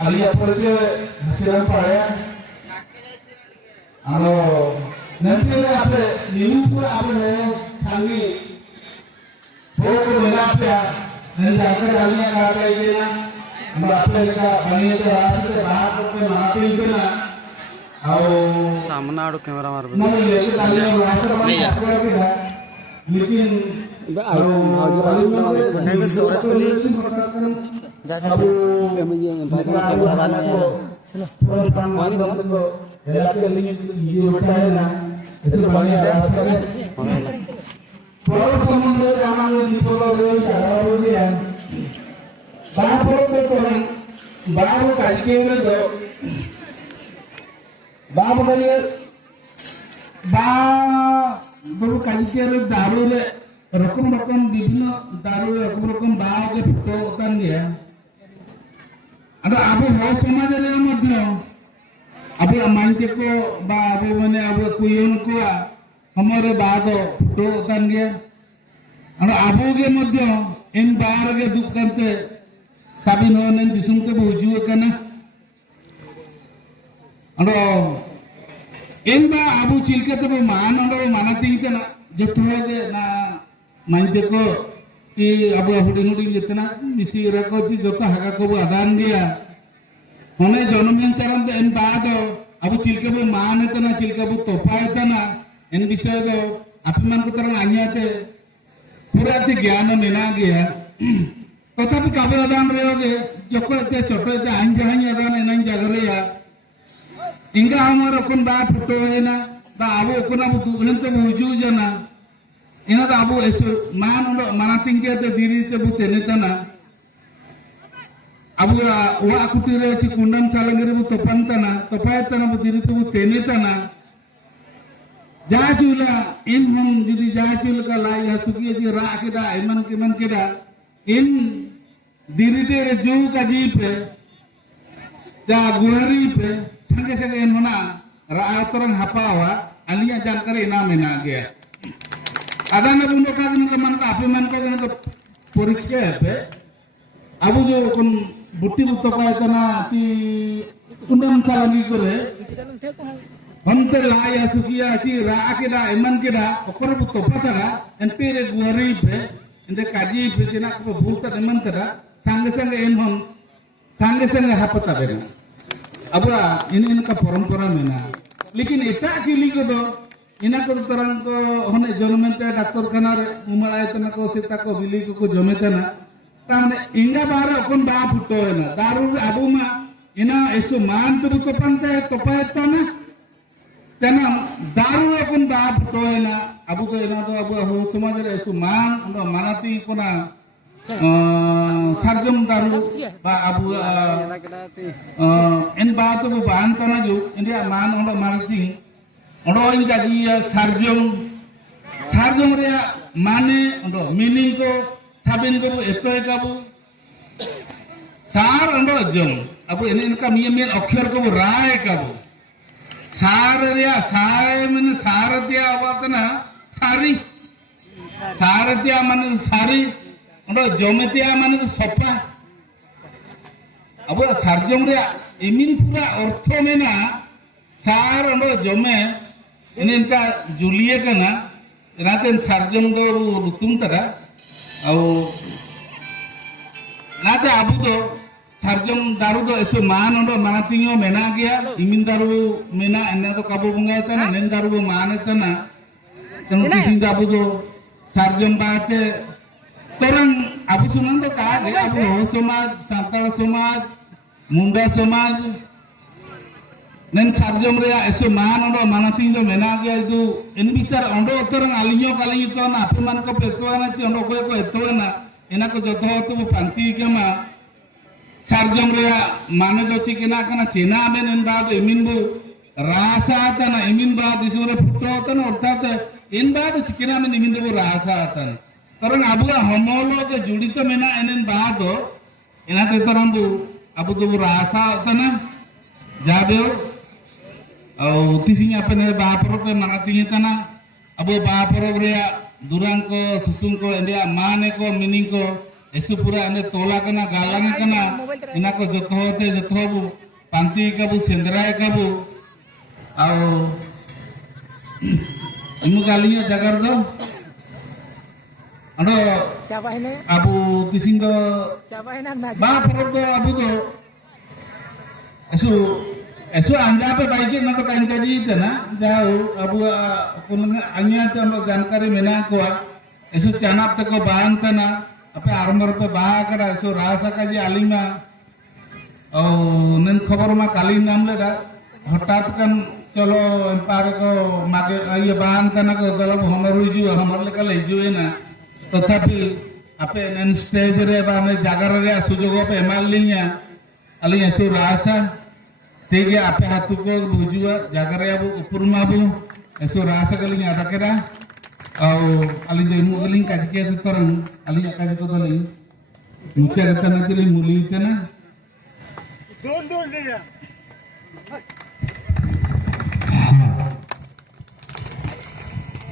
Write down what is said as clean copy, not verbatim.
alia polje hasiran paya alo nanti le ape nilu pura ape ne sangi poko mena ape nanti ape alia kata ini na amba ape ka bani itu rasa te bahar ke mati itu na au सामना आड़ो camera मार mana le itu alia rasa mana apa kita लेकिन storage को लिए baru kajian daru le rokum bibino daru rokum bawa ke foto kan dia ada abu hal समाज ले मध्य abu amante ko ba abu mane abu kuyon ko हमारे बाद photo kan dia ada abu ke मध्य इन बार के दुख करते सभी नोने दिसुम के बुझु करना ada इन बा abu चिलके तो मान अंडो माना तीन ना जब थोड़े ना मानते को कि abu हुडिंग जितना मिसी रखो ची जो तो हका को आदान दिया होने जन्मदिन चरण तो इन बाद abu चिलके वो मान है तो ना चिलके वो तोपा है तो ना इन विषय तो अपमान को तरह आनिया थे पूरा थे ज्ञान मिला गया तो तब कब आदान रहे होगे जो को ते छोटे ते अंजहानी आदान इन्हें जागरे या इंगा हमारा कौन बात फोटो है ना बा abu कौन abu तुगलन तो बुझू जना इन्हें तो abu ऐसे मान उन्हें माना तिंगे तो दीरी तो बुते नेता ना abu wa aku tira si kundam salangiri bu topantana topayatana bu diri tu bu teneta na jajula in hum jadi jajul ka lai hasuki ji ra keda iman keda in diri te ju ka ji pe ja guari pe sange in hona ra atorang hapawa alia jankari na mena gaya ada na bundo ka ni man ka ape man ko na porikhe pe abu jo kon butti butto paitana si kundam salangi kore honte laya sukia si ra akeda iman keda okore butto patara entere guari pe ende kaji pe jena ko bulta iman kada sange en hon sange hapata bena abra ini ka parampara mena lekin eta kili ko do ina ko tarang ko hone jonmente doctor khana re umara etna ko sita ko bili ko jometana tamne inga bara kon ba putto na daru abu ma ina esu mantru ko pante to paetana tena daru kon ba putto na abu ko ina to abu ho samaj re esu man ondo manati kona sarjum daru ba abu en ba to ban tana ju india man ondo manasi ondo inga ji sarjum re mane ondo meaning ko sabin ko eto kabu sar ando jong abu ini ka miye akhir ko rae kabu sar ya sare men saratia awatna sari saratia man sari ando jometia man sopa abu sarjom ria emin pura ortho mena sar ando jome ini ka julie kana raten sarjom do rutum tara au nate abu do sarjom daru do eso man ondo manatingo mena gya imin daru mena enna to kabu bunga tana nen daru man tana tenu kisin abu do sarjom baate terang abu sunan do ka ge abu samaj santal samaj munda samaj nen sarjom rea eso man ondo manatingo mena gya itu en bitar ondo terang alinyo kali to na apuman ko petwana chi ondo ko etwana ena ko jotho tu panti kema sarjom rea mane do chikena kana chena aben en ba do emin bu rasa tana emin ba disure putto tana orthat en ba do chikena aben emin bu rasa tana terang abu homolo ke judito mena enen ba do ena te terang bu abu do rasa tana jabe au tisinya apene bapro ke manatinya tana abu bapro rea durang ko susung ko india mane ko mining ko esu pura ane tola kana galang kana ina ko joto hote joto bu panti kabu sendrai kabu au imu kalinya jagar do ado Siapa ini? abu kising do Siapa ini anak? ba perut do abu do esu anja pe baiki na to kain tadi itu na jauh abu kunang anya to no जानकारी mena ko esu chanap te ko bang tana apa armor pe bah kara esu rasa ka ji alima au nen खबर ma kalin nam le da हठात kan चलो empar ko mage iya bang tana ko dala honor hiju honor le kala hiju na tetapi apa nen stage re ba ne jagar re sujogo pe emalinya ali esu rasa Tege apa hatu ko bujua jagar ya bu upurma bu esu rasa kalinya ada kira au ali demu kaling kaji itu torang ali kaji itu kaling mucia kata nanti muli itu na Don't do it.